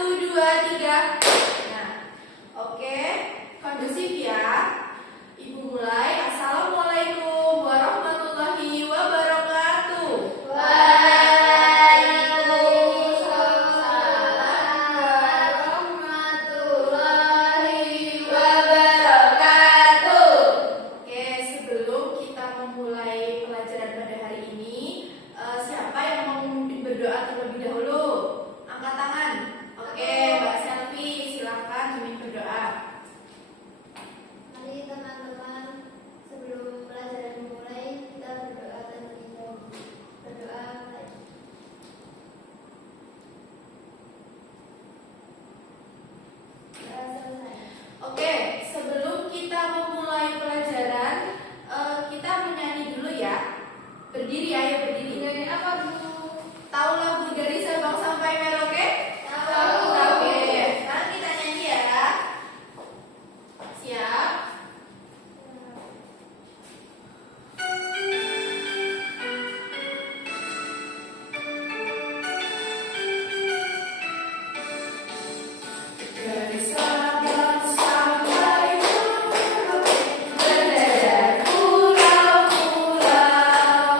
dua, tiga. Nah, oke, kondusif ya. Ibu mulai. Assalamualaikum warahmatullahi wabarakatuh. Waalaikumsalam warahmatullahi wabarakatuh. Oke, sebelum kita memulai pelajaran pada hari ini, siapa yang mau memimpin berdoa terlebih dahulu? Angkat tangan. Oke, Mbak Selvi, silakan memimpin berdoa. Mari teman-teman, sebelum pelajaran dimulai, kita berdoa terlebih dahulu. Berdoa mulai. Doa selesai. Oke, sebelum kita memulai pelajaran, kita menyanyi dulu ya. Berdiri, ayo berdiri. Nyanyi apa, Bu? Tahu lagu dari Sabang sampai Merauke? Tahu. Oke, sekarang kita nyanyi ya. Siap? Dari Sabang sampai Merauke, berjajar pulau-pulau,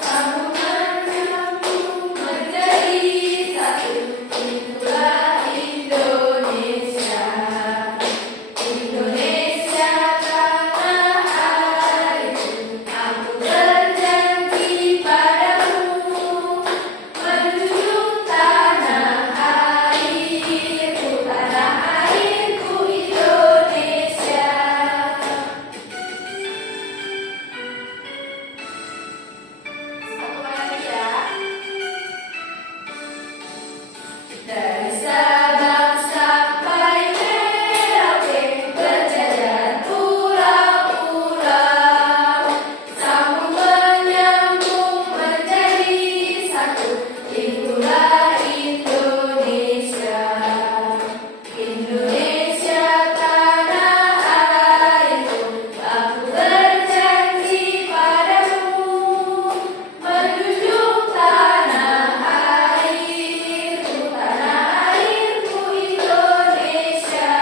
sambungan nyambung menjadi satu. Itulah Indonesia, Indonesia tanah airku. Aku berjanji padamu, menjunjung tanah airku, tanah airku Indonesia. Satu kali lagi ya. Dari Sabang sampai Merauke, berjajar pulau-pulau, sambung menyambung menjadi satu. Itulah Indonesia, Indonesia tanah airku. Aku berjanji padamu, menjunjung tanah airku, tanah airku Indonesia.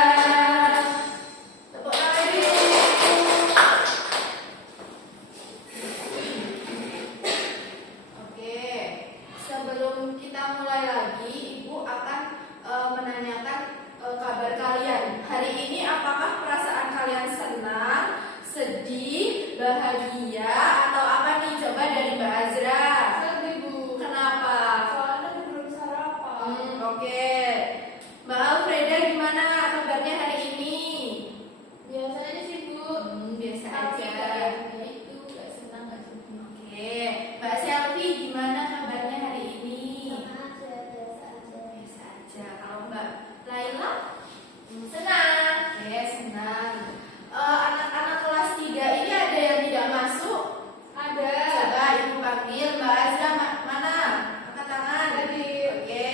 Tepuk tangan dulu. Oke, sebelum kita mulai lagi, Ibu akan menanyakan kabar kalian. Hari ini apakah perasaan kalian senang, sedih, bahagia, atau apa nih? Coba dari Mbak Azra. Sedih, Bu. Kenapa? Soalnya belum sarapan. Oke. Mbak Alfreda gimana kabarnya hari ini? Biasanya sih, Bu. Biasa Tapi aja. ya itu gak senang, gak sedih. Oke. Mbak Selvi gimana kabarnya hari ini? Sama aja, biasa aja. Biasa aja. Kalau Mbak Laila? Senang. Oke, senang. Anak-anak kelas 3 ini ada yang tidak masuk? Ada. Coba Ibu panggil. Mbak Azra mana? Angkat tangan. Hadir. Oke.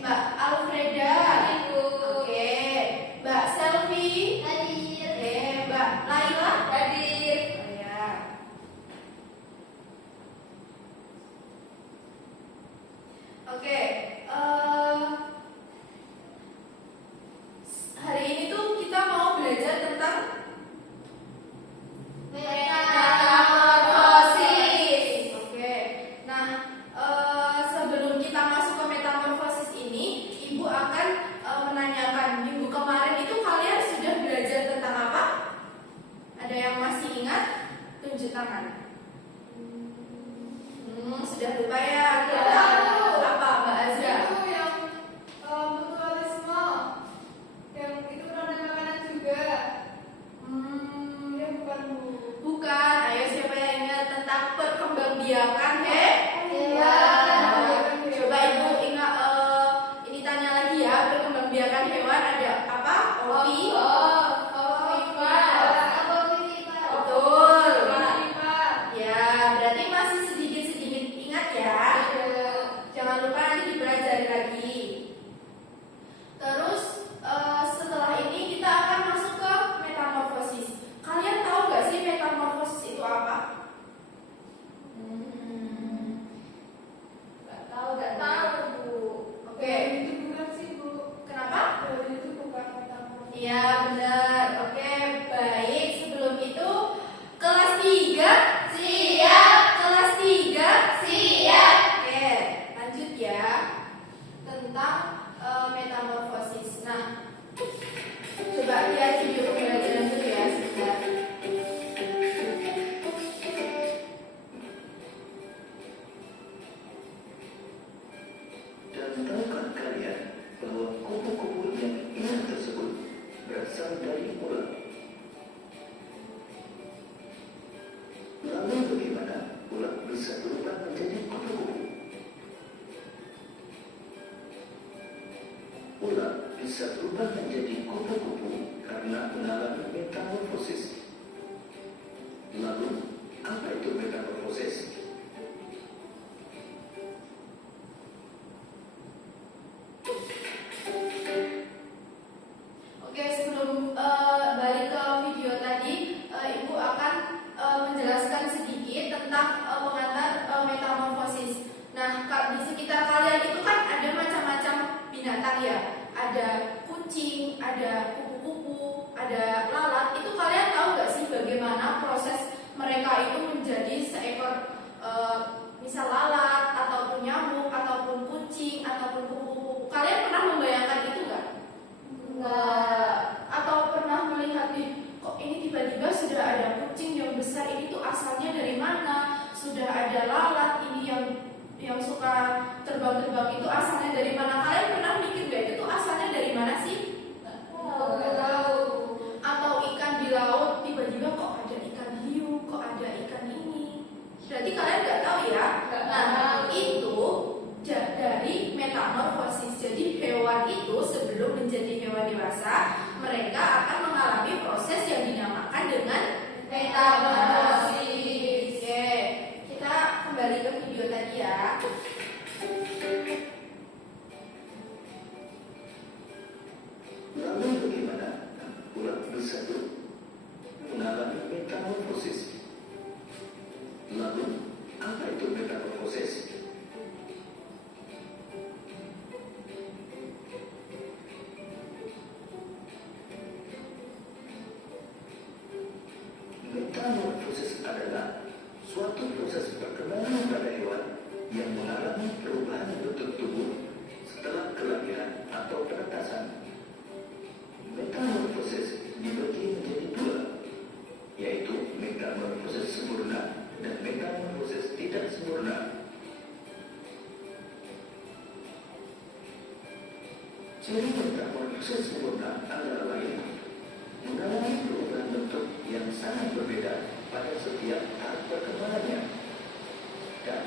Mbak Alfreda? Ibu. Oke. Mbak Selvi? Hadir. Oke. Mbak Laila? Hadir. Oh ya. Oke. Hari ini tuh kita mau belajar tentang Metamorfosis. Oke. Nah, sebelum kita masuk ke metamorfosis ini, Ibu akan menanyakan minggu kemarin itu kalian sudah belajar tentang apa? Ada yang masih ingat? Tunjuk tangan. Sudah lupa ya? Ya. Apa, Mbak Azra? Itu yang mutualisme. Yang itu produk makanan juga. Ya bukan, Bu. Bukan. Ayo siapa yang ingat tentang perkembangbiakan Iya. Coba Ibu ingat ini tanya lagi ya, perkembangbiakan hewan ada apa? Ovi. Betul. Ya, berarti masih sedikit-sedikit ingat ya. Jangan lupa nanti dipelajari lagi. Terus setelah ini kita akan masuk ke metamorfosis. Kalian tahu nggak sih metamorfosis itu apa? Gak tahu, Bu. Oke. Itu bukan sih, Bu. ulat bisa berubah menjadi kupu-kupu karena mengalami metamorfosis. Lalu, apa itu metamorfosis? Oke, sebelum balik ke video tadi, Ibu akan menjelaskan sedikit tentang pengantar metamorfosis. Nah, di sekitar kalian itu kan ada macam-macam binatang ya. Ada kucing, ada kupu-kupu, ada lalat. Itu kalian tahu nggak sih bagaimana proses mereka itu menjadi seekor misal lalat, ataupun nyamuk, ataupun kucing, ataupun kupu-kupu? Kalian pernah membayangkan itu nggak? Atau pernah melihat kok ini tiba-tiba sudah ada kucing yang besar, ini tuh asalnya dari mana? Sudah ada lalat ini yang suka terbang-terbang, itu asalnya dari mana? Kalian pernah mikir gak itu tuh asalnya dari mana sih? Nggak tahu. Atau ikan di laut tiba-tiba kok ada ikan hiu, kok ada ikan ini? Berarti kalian nggak tahu ya? Nggak Nah, tahu. itu dari metamorfosis. Jadi hewan itu sebelum menjadi hewan dewasa, mereka akan mengalami proses yang dinamakan dengan metamorfosis. Oke, kita kembali ke video tadi ya. Lalu bagaimana ulat bisa mengalami metamorfosis? Lalu, apa itu metamorfosis? Metamorfosis adalah suatu proses perkembangan pada hewan yang mengalami perubahan bentuk tubuh setelah kelahiran atau penetasan. Metamorfosis dibagi menjadi dua, yaitu metamorfosis sempurna dan metamorfosis tidak sempurna. Ciri metamorfosis sempurna antara lain mengalami perubahan bentuk yang sangat berbeda pada setiap tahap perkembangannya dan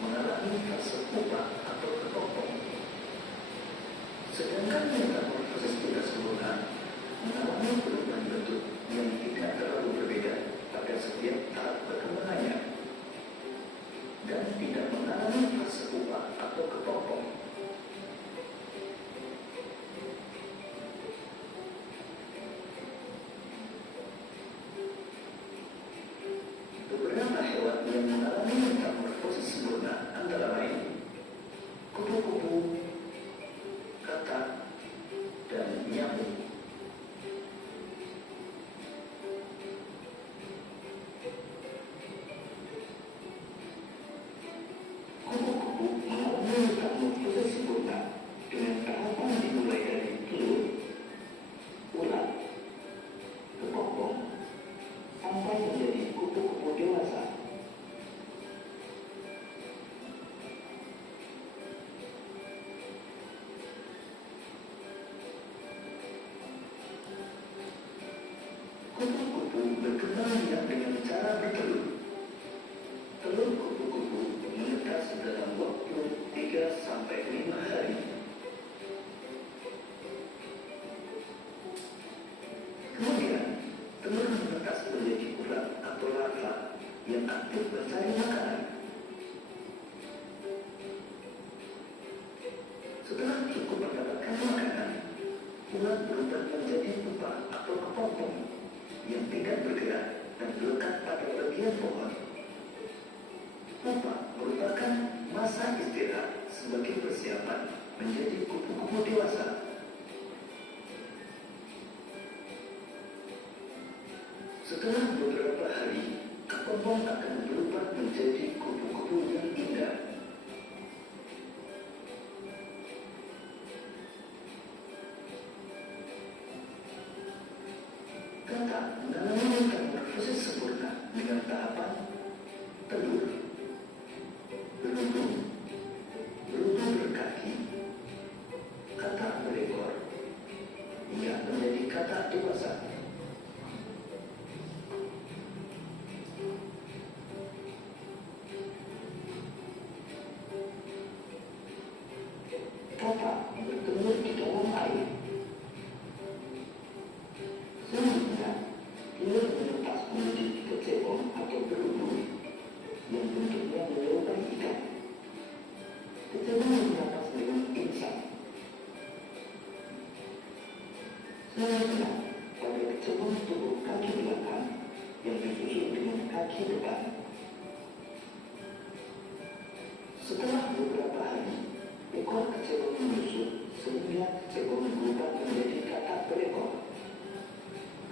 mengalami fase pupa atau kepompong. Sedangkan metamorfosis tidak sempurna mengalami perubahan bentuk yang tidak terlalu berbeda pada setiap tahap perkembangannya dan tidak mengalami fase pupa atau kepompong. Beberapa hewan yang mengalami metamorfosis sempurna antara lain kupu-kupu, katak, dan nyamuk. Kupu-kupu mengalami metamorfosis sempurna dengan tahapan dimulai dari telur, ulat, kepompong, sampai menjadi kupu-kupu dewasa. Kupu-kupu berkembang biak dengan cara bertelur. Telur kupu-kupu menetas dalam waktu 3 sampai 5 hari. Kemudian, telur menetas menjadi ulat atau larva yang aktif mencari makanan. Setelah cukup mendapatkan makanan, ulat berubah menjadi pupa atau kepompong yang tidak bergerak dan melekat pada bagian pohon. Pupa merupakan masa istirahat sebagai persiapan menjadi kupu-kupu dewasa. Setelah beberapa hari, kepompong akan berubah menjadi kupu-kupu yang indah. Katak mengalami metamorfosis sempurna dengan tahapan telur, berudu, berudu berkaki, katak berekor, hingga menjadi katak dewasa. Lihatlah pada kecebong tubuh kaki belakang yang disusul dengan kaki depan. Setelah beberapa hari, ekor kecebong menyusut sehingga kecebong berubah menjadi katak berekor.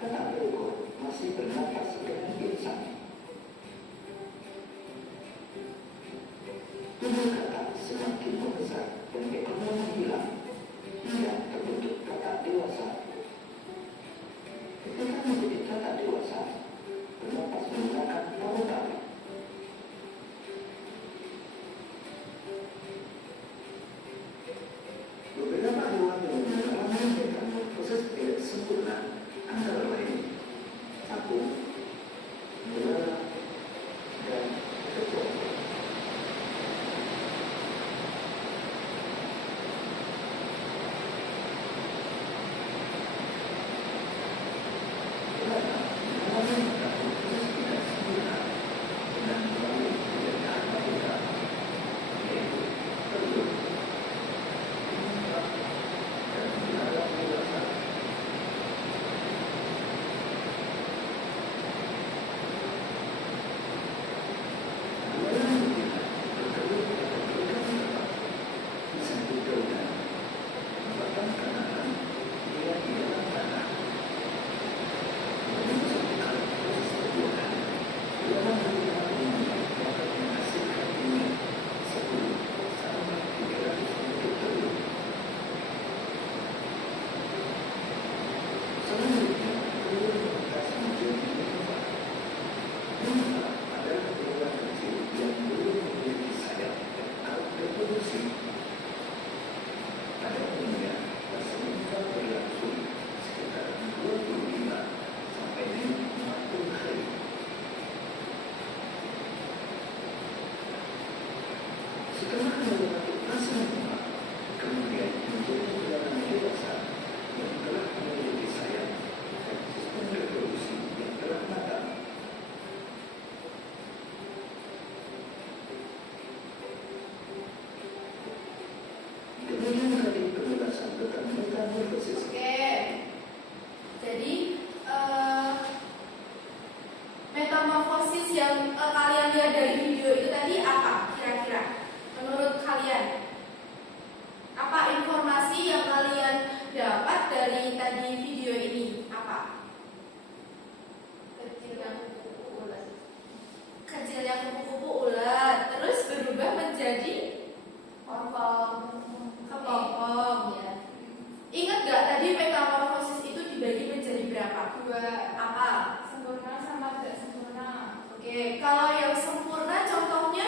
Katak berekor masih bernapas dengan insan. Tubuh katak semakin membesar dan ekornya menghilang hingga terbentuk katak dewasa. Ketika menjadi katak dewasa, bernapas menggunakan paru-paru. Beberapa hewan yang mengalami metamorfosis tidak sempurna antara lain capung, ular, dan kecebong. Setelah melewati fase normal, kemudian menjadi binatang dewasa yang telah memiliki sayap dan sistem reproduksi yang telah matang. Demikian tadi penjelasan tentang metamorfosis. Oke. Jadi metamorfosis yang kalian lihat dari video itu tadi apa kira-kira? Menurut kalian, apa informasi yang kalian dapat dari tadi video ini? Apa? Kecilnya kupu-kupu ulat, terus berubah menjadi kepompong. Ya. Ingat gak tadi metamorfosis itu dibagi menjadi berapa? Dua. Apa? Sempurna sama tidak sempurna. Oke, kalau yang sempurna contohnya?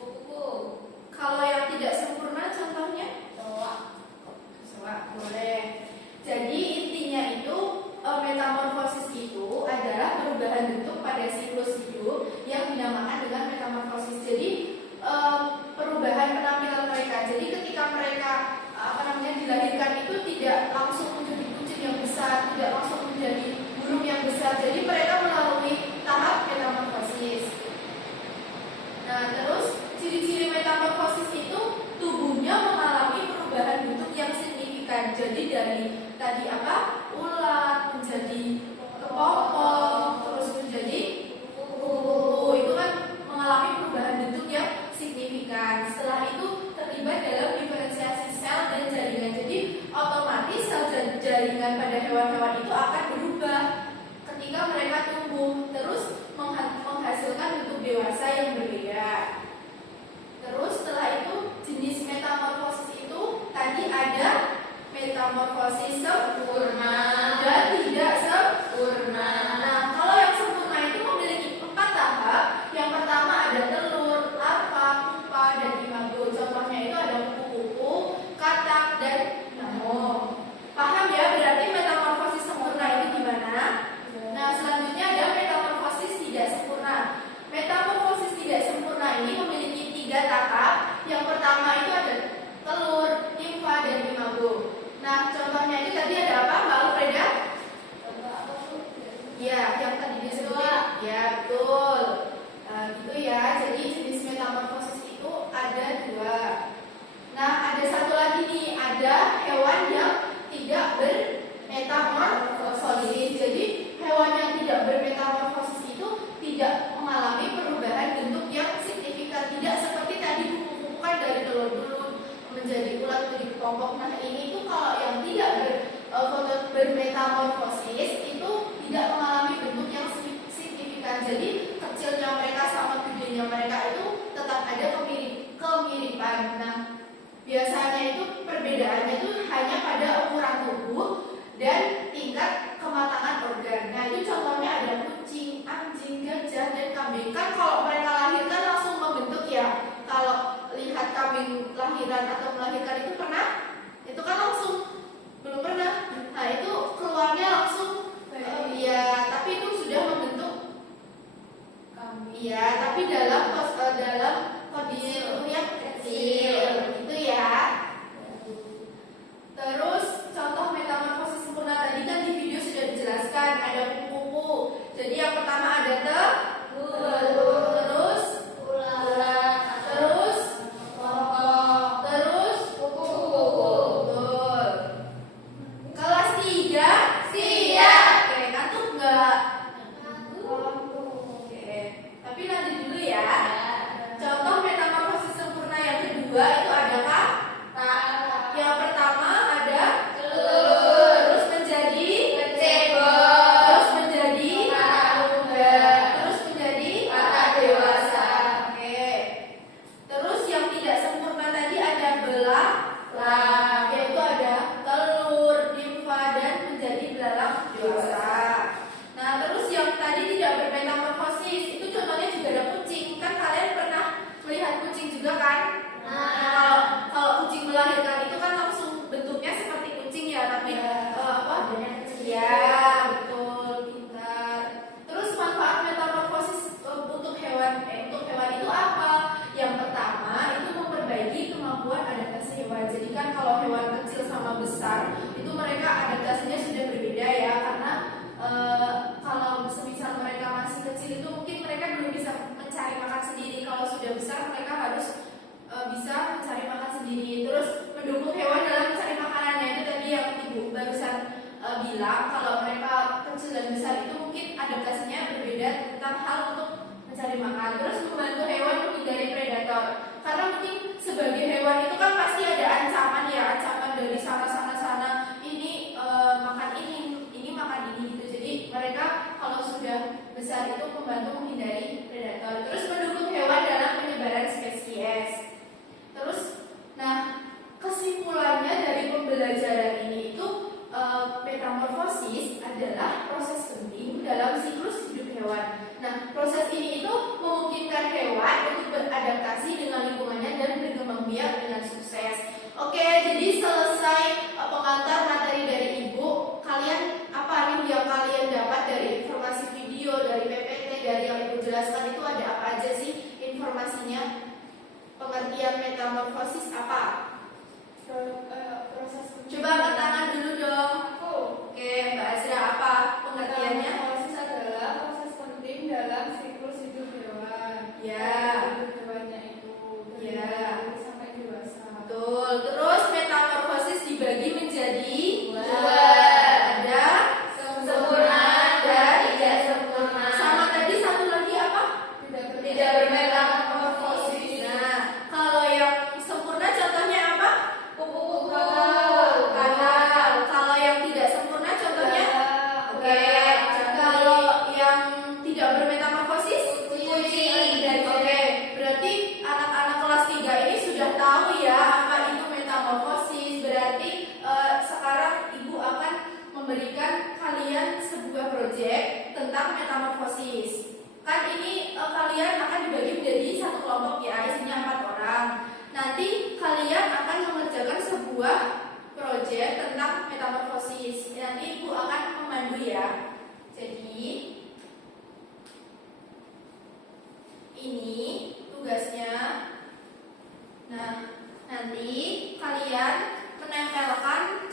Kupu-kupu. Kalau yang tidak sempurna contohnya? Kecoa, boleh. Jadi intinya itu metamorfosis itu adalah perubahan bentuk pada siklus hidup yang dinamakan dengan metamorfosis. Jadi perubahan penampilan mereka. Jadi ketika mereka dilahirkan itu tidak langsung menjadi kucing yang besar, tidak langsung menjadi burung yang besar. Jadi mereka melalui tahap metamorfosis. Nah, terus ciri-ciri metamorfosis itu tubuhnya mengalami perubahan bentuk yang signifikan. Jadi dari tadi ulat menjadi kepompong, terus menjadi kupu-kupu. Itu kan mengalami perubahan bentuk yang signifikan. Setelah itu terlibat dalam diferensiasi sel dan jaringan. Jadi otomatis sel dan jaringan pada hewan-hewan itu akan berubah ketika mereka tumbuh, terus menghasilkan bentuk dewasa yang berbeda. Terus setelah itu jenis metamorfosis itu tadi ada metamorfosis sempurna dan tidak sempurna. Nah, kalau yang sempurna itu memiliki 4 tahap. Yang pertama ada telur, larva, pupa, dan imago. Contohnya itu ada kupu-kupu, katak, dan nyamuk. Paham ya berarti metamorfosis sempurna itu gimana? Nah, selanjutnya ada metamorfosis tidak sempurna. Metamorfosis tidak sempurna ini memiliki 3 tahap. Yang pertama itu ada telur, nimfa, dan imago. Nah, contohnya itu tadi ada apa, Mbak Alfreda? kelahiran atau melahirkan itu pernah? Itu kan langsung belum pernah. Nah itu keluarnya langsung ya, tapi itu sudah membentuk ya, tapi dalam kondisi tubuh yang kecil gitu ya. Terus contoh metamorfosis sempurna tadi kan di video sudah dijelaskan, ada kuku-kuku. Jadi yang pertama ada terus ular, terus terus kuku-kuku. Betul. Kelas 3 siap. Oke, ngantuk enggak? Oke. Tapi lanjut dulu ya. Contoh metamorfosis sempurna yang kedua itu adakah? Yang pertama ada telur, terus menjadi cebol, terus menjadi anak muda, terus menjadi anak dewasa. Oke. Terus yang tidak sempurna tadi ada belalang, yaitu ada telur, nimfa dan menjadi belalang dewasa. Nah, terus yang tadi tidak bermetamorfosis itu contohnya juga ada kucing. Kan kalian pernah melihat kucing juga kan? Nah, kalau kucing melahirkan itu kan langsung bentuknya seperti kucing ya, tapi ya betul, pintar. Terus manfaat metamorfosis untuk hewan itu apa? Yang pertama itu memperbaiki kemampuan adaptasi hewan. Jadi kan kalau hewan kecil sama besar itu mereka adaptasinya sudah berbeda ya, karena kalau semisal mereka masih kecil itu mungkin mereka belum bisa mencari makan sendiri. Kalau sudah besar mereka harus bisa mencari makan sendiri. Terus mendukung hewan dalam mencari makanannya, itu tadi yang ibu barusan bilang, kalau mereka kecil dan besar itu mungkin adaptasinya berbeda tentang hal untuk mencari makan. Terus membantu hewan menghindari predator, karena mungkin sebagai hewan itu kan pasti ada ancaman ya, ancaman dari sana ini makan ini makan ini gitu. Jadi mereka kalau sudah besar itu membantu menghindari predator. Terus mendukung hewan dalam penyebaran spesies. Terus, nah kesimpulannya dari pembelajaran ini itu metamorfosis adalah proses penting dalam siklus hidup hewan. Nah, proses ini itu memungkinkan hewan untuk beradaptasi dengan lingkungannya dan berkembang biak dengan sukses. Oke, jadi selesai pengantar materi dari ibu. Kalian apa nih yang kalian dapat dari informasi video, dari PPT, dari yang ibu jelaskan itu ada apa aja sih informasinya? Pengertian metamorfosis apa? Coba angkat tangan dulu dong. Oke, Mbak Azra, apa pengertiannya? Metamorfosis adalah proses penting dalam siklus hidup hewan. Ya. Hidup hewannya itu dari Ya. sampai dewasa. Betul. Terus metamorfosis dibagi menjadi dua. Ada sempurna dan tidak sempurna. Sama tadi satu lagi apa? Tidak bermetamorfosis. Nah, kalau yang sempurna contohnya apa? Kupu-kupu. Kanal. Kalau yang tidak sempurna contohnya? Oke. Kalau yang tidak bermetamorfosis? Kucing. Oke. Berarti anak-anak kelas 3 ini sudah tahu ya apa itu metamorfosis. Berarti sekarang ibu akan memberikan kalian sebuah proyek tentang metamorfosis. Kan ini kalian akan dibagi menjadi satu kelompok ya, isinya 4 orang. Nanti kalian akan mengerjakan sebuah proyek tentang metamorfosis. Nanti ibu akan memandu ya. Jadi ini tugasnya. Nah, nanti kalian menempelkan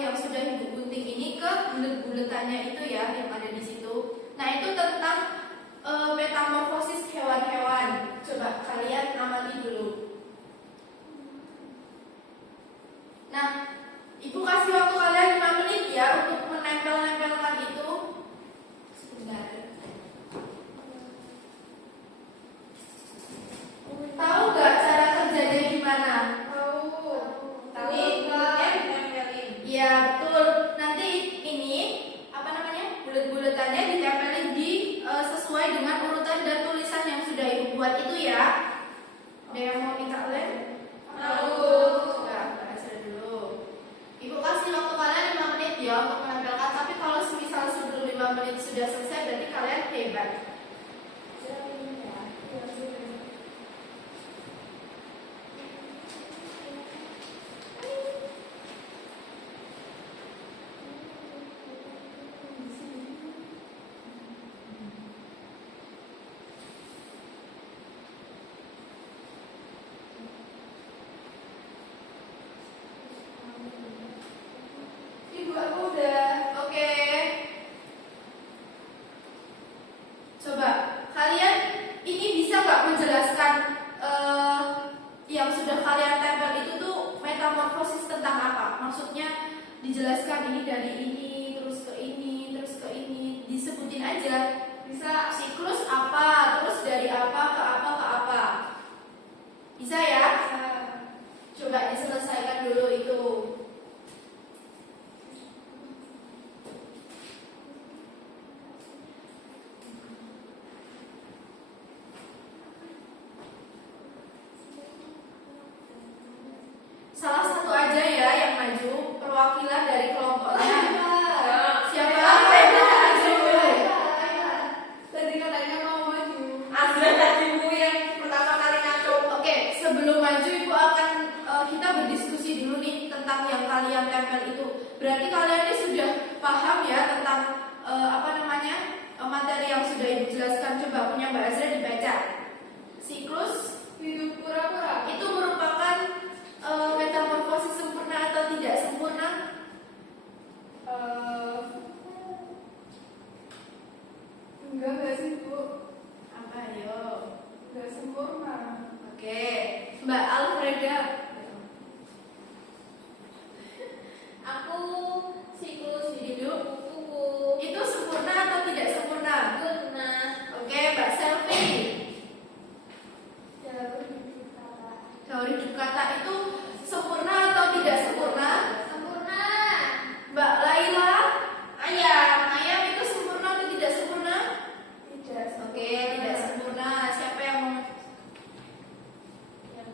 yang sudah ibu gunting ini ke bulet-buletannya itu ya, yang ada di situ. Nah, itu tentang metamorfosis hewan-hewan. Coba kalian amati dulu. Nah, ibu kasih waktu kalian 5 menit ya untuk menempel-nempelkan itu. Sebentar. Tahu nggak cara kerjanya gimana? Tapi buletnya ditempelin. Iya betul. Nanti ini apa namanya, bulet-buletannya ditempelin di sesuai dengan urutan dan tulisan yang sudah ibu buat itu ya. Ada yang mau minta lem? Coba bahasa dulu. Ibu kasih waktu kalian 5 menit ya untuk menempelkan. Tapi kalau semisal sebelum 5 menit sudah selesai, berarti kalian hebat. dijelaskan ini dari ini, terus ke ini, terus ke ini, disebutin aja. Bisa siklus apa, terus dari apa ke apa ke apa. Bisa ya? Coba diselesaikan dulu itu. Salah satu aja ya yang maju, perwakilan dari kelompoknya. Siapa yang mau maju? Tadi katanya mau maju. Azra tadimu yang pertama kali ngaco. Oke, sebelum maju ibu akan kita berdiskusi dulu nih tentang yang kalian tempel itu. Berarti kalian ini sudah paham ya tentang materi yang sudah ibu jelaskan. Coba punya Mbak Azra dibaca. Siklus Hidup pura-pura. itu merupakan metamorfosis sempurna atau tidak sempurna? Enggak sih Bu. Apa yo? Enggak sempurna. Oke, Mbak Alfreda. Aku siklus Hidup kuku itu sempurna atau tidak sempurna? sempurna Oke, Mbak Selvi. jalur hidup kata Teori hidup kata itu sempurna atau tidak sempurna? sempurna Mbak Laila, ayam itu sempurna atau tidak sempurna? Tidak. Oke, tidak sempurna. Siapa yang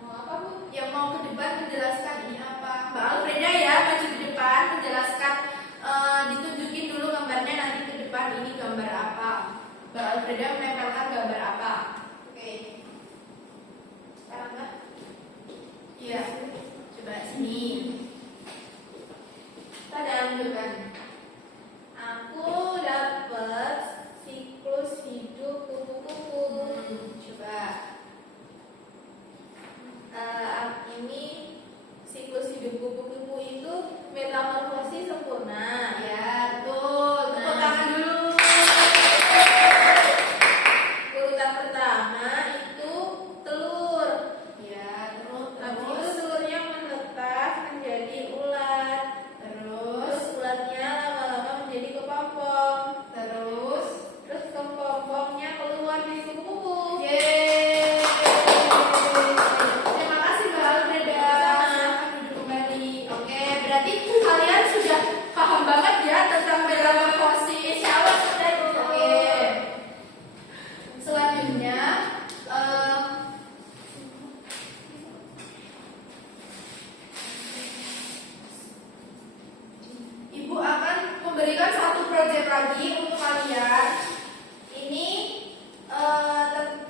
mau apa Bu? mau ke depan menjelaskan ini apa? Mbak Alfreda ya, maju ke depan menjelaskan. Ditunjukin dulu gambarnya, nanti ke depan ini gambar apa? Mbak Alfreda menempelkan gambar apa? Oke. Sekarang Mbak. Iya. Coba sini. Kita dalam dulu kan. Aku dapat siklus hidup kupu-kupu. Coba. Ini siklus hidup kupu-kupu itu metamorfosis sempurna. Ya, betul. Tepuk tangan dulu. Urutan pertama itu telur. Ya, terus Habis itu telurnya menetas menjadi ulat. terus Terus ulatnya lama-lama menjadi kepompong. terus Terus kepompongnya keluar dari kupu-kupu. yeay. Terima kasih Mbak Alfreda. Sama-sama. Silakan duduk kembali. Oke, berarti kalian sudah paham banget ya tentang metamorfosis. Oke. Selanjutnya Ibu akan memberikan satu proyek lagi untuk kalian.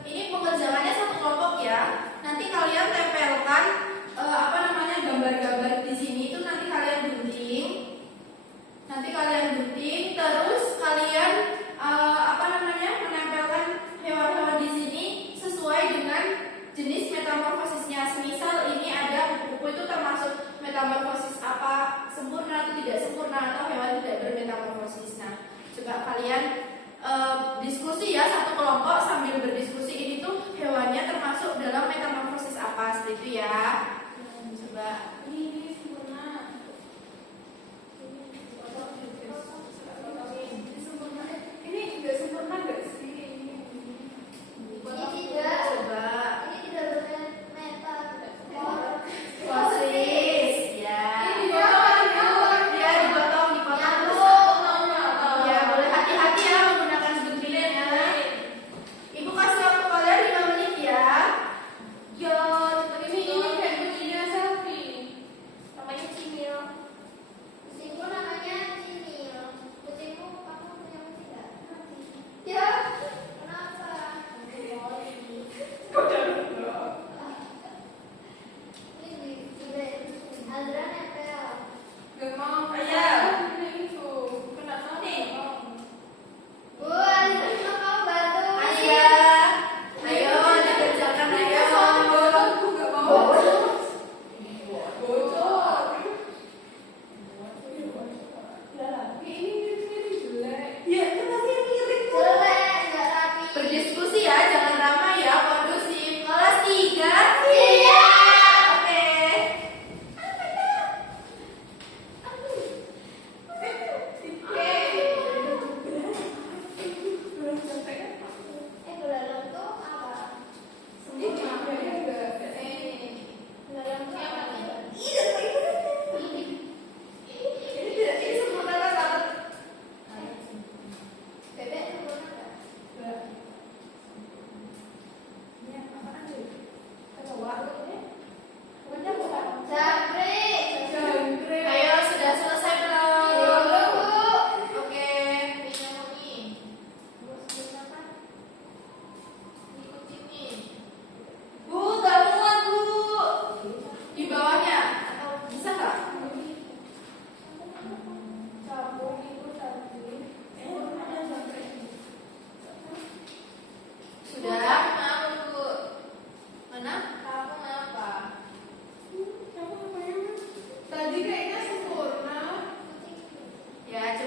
Ini pengerjaannya satu kelompok ya. Nanti kalian tempelkan gambar-gambar di sini itu nanti kalian gunting. Terus kalian menempelkan hewan-hewan di sini sesuai dengan jenis metamorfosisnya. Semisal ini ada kupu-kupu, itu termasuk metamorfosis apa, sempurna atau tidak sempurna, atau hewan tidak bermetamorfosis. Nah, coba kalian diskusi ya, satu kelompok sambil berdiskusi ini tuh hewannya termasuk dalam metamorfosis apa, seperti itu ya. Coba Ini sempurna. Ini enggak sempurna enggak sih? Ini tidak. coba Ini tidak bermeta. fosis ya. Ini dipotong. Ya, dipotong terus. Ya, boleh hati-hati ya menggunakan guntingnya. Ibu kasih waktu kalian 5 menit ya. Ya, ini kayak begini selfie.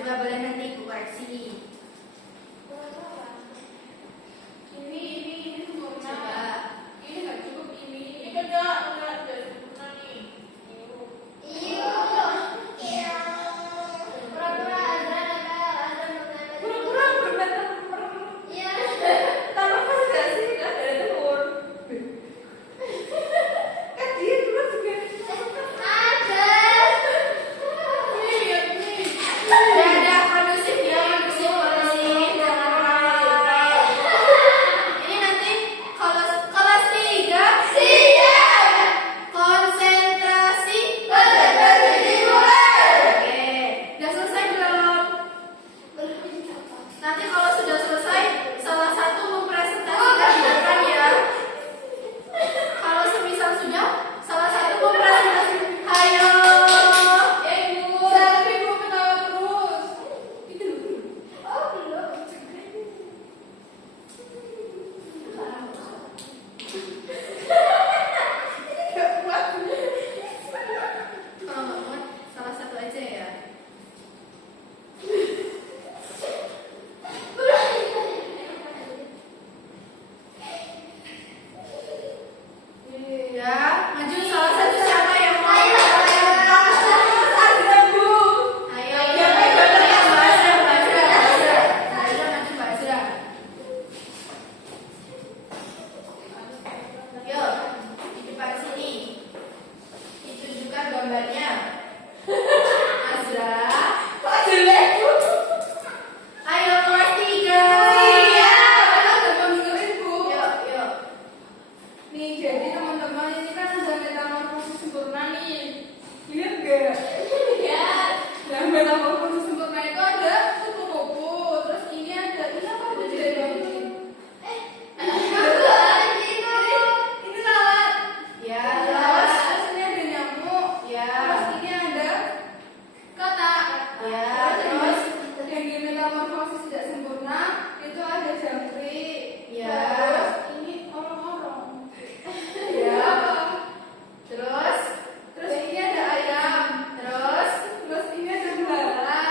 Coba boleh nanti ibu koreksi. Ini sempurna. Coba. Ini nggak cukup ini. Ini kan nggak sempurna nih. Iya. Pura-pura Azra mengambil. Pura-pura berbatang. Iya. Tanpa pas nggak sih? Nggak ada telur. Kan dia dulu juga. Ada. Nih lihat nih. Dadah, kondusif ya, kondusif, kondusif. Jangan ramai. Ini nanti kelas 3. Siap. Konsentrasi. Konsentrasi dimulai. Oke, udah selesai belum? Nanti kalau sudah selesai, salah satu mempresentasikan di depan ya. Kalau semisal sudah, salah satu mempresentasikan. Ayo. Ibu. Tapi ibu ketawa terus. Itu dulu. Oh, belum. Nggak kuat. Kalau nggak muat, salah satu aja ya. Ya, maju salah satu siapa yang mau? Ayo. Ada bu. Ayo, Mbak Azra, Mbak Azra, Mbak Azra. Mbak Azra, maju Mbak Azra. Yuk, di depan sini. Ditunjukkan gambarnya. Azra. Kok jelek bu? Ayo kelas 3. Iya. Teman dengerin bu. Yuk, yuk. Nih jadi teman-teman ini kan ada metamorfosis sempurna nih. Lihat gak? Ya. Nah metamorfosis sempurna itu ada kupu-kupu. Terus ini ada ini apa itu jadi ini lalat. Ya, Terus terus. ini ada nyamuk. Ya. Terus ini ada kotak. Ya, Terus yang di metamorfosis tidak sempurna itu ada jangkrik. Ya. Terus ini orang-orang. Ya. Terus ini ada ayam. Terus. Terus ini ada belalang.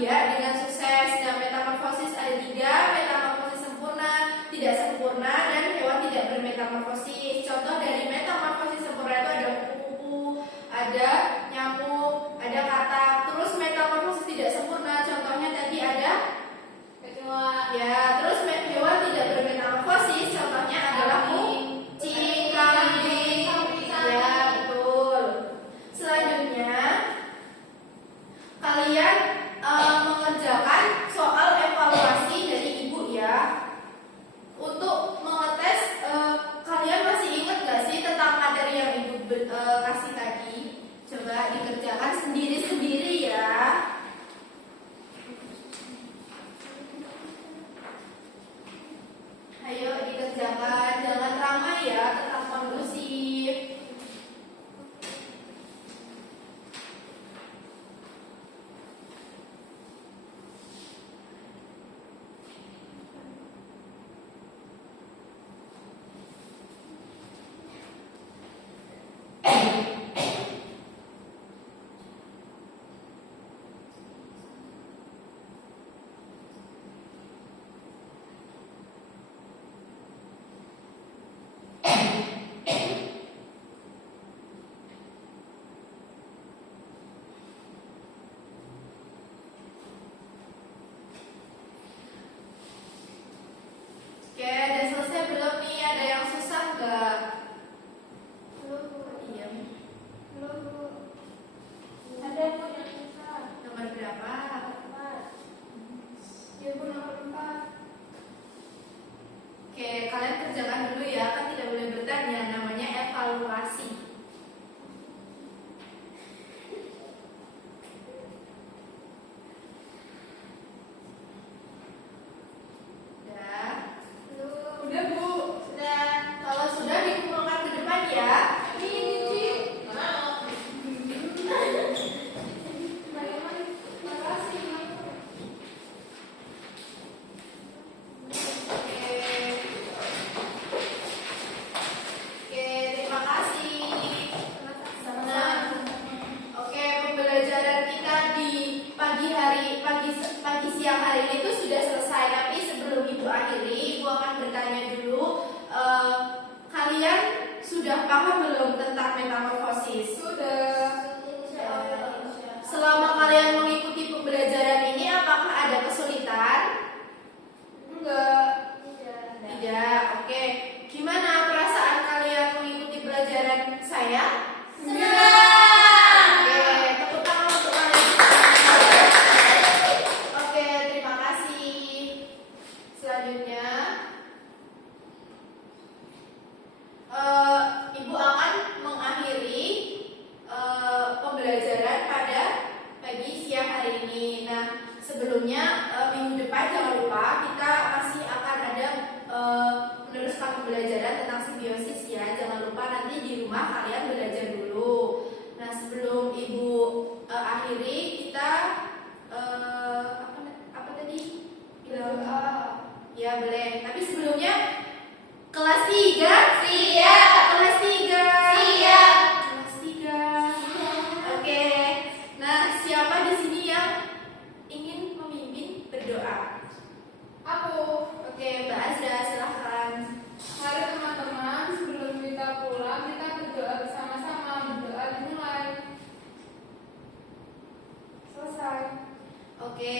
dia dengan sukses. Nah, metamorfosis ada 3, metamorfosis sempurna, tidak sempurna, dan hewan tidak bermetamorfosis. Contoh dari metamorfosis sempurna itu ada kupu-kupu, ada nyamuk, ada katak. Terus metamorfosis tidak sempurna, contohnya tadi ada kecoa. ya. Terus hewan tidak bermetamorfosis, contohnya adalah kucing, kambing. Ya, betul. Selanjutnya kalian mengerjakan soal evaluasi dari ibu ya. Untuk mengetes kalian masih ingat gak sih tentang materi yang ibu kasih tadi? Coba dikerjakan sendiri-sendiri ya. Ayo dikerjakan, jangan ramai ya, tetap kondusif. Oke, udah selesai belum nih? Ada yang susah nggak? Belum, Bu. Iya. Belum, Bu. Ada Bu yang susah. Nomor berapa? 4. Ya Bu, nomor 4. Oke, kalian kerjakan dulu ya, kan tidak boleh bertanya. Namanya evaluasi. Udah? Belum. Udah Bu. Sudah. Kalau sudah dikumpulkan ke depan ya. Oke, terima kasih. Nah, oke, pembelajaran kita di pagi siang hari ini itu sudah selesai. Tapi sebelum ibu akhiri, ibu akan bertanya dulu, kalian sudah paham belum tentang metamorfosis? Sudah. Insya Allah. Selama kalian mengikuti pembelajaran ini, apakah ada kesulitan? Enggak. Tidak. Tidak. Oke. Gimana perasaan kalian mengikuti pelajaran saya? Oke, tepuk tangan untuk kalian. Oke, terima kasih. Selanjutnya, ibu akan mengakhiri pembelajaran pada pagi siang hari ini. Nah, sebelumnya minggu depan jangan lupa kita masih akan ada meneruskan pembelajaran tentang simbiosis ya. Jangan lupa nanti di rumah kalian belajar dulu. Nah, sebelum ibu akhiri kita apa tadi? Berdoa. Ya boleh. Tapi sebelumnya kelas 3 siap. Kelas 3 siap. Kelas 3. Oke. Nah, siapa di sini yang ingin memimpin berdoa? Aku. Oke, Mbak Azra silahkan. Mari teman-teman, sebelum kita pulang, kita berdoa bersama-sama. Berdoa dimulai. Selesai. Oke,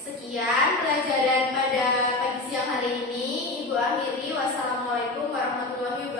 sekian pelajaran pada pagi siang hari ini. Ibu akhiri. Wassalamualaikum warahmatullahi wabarakatuh.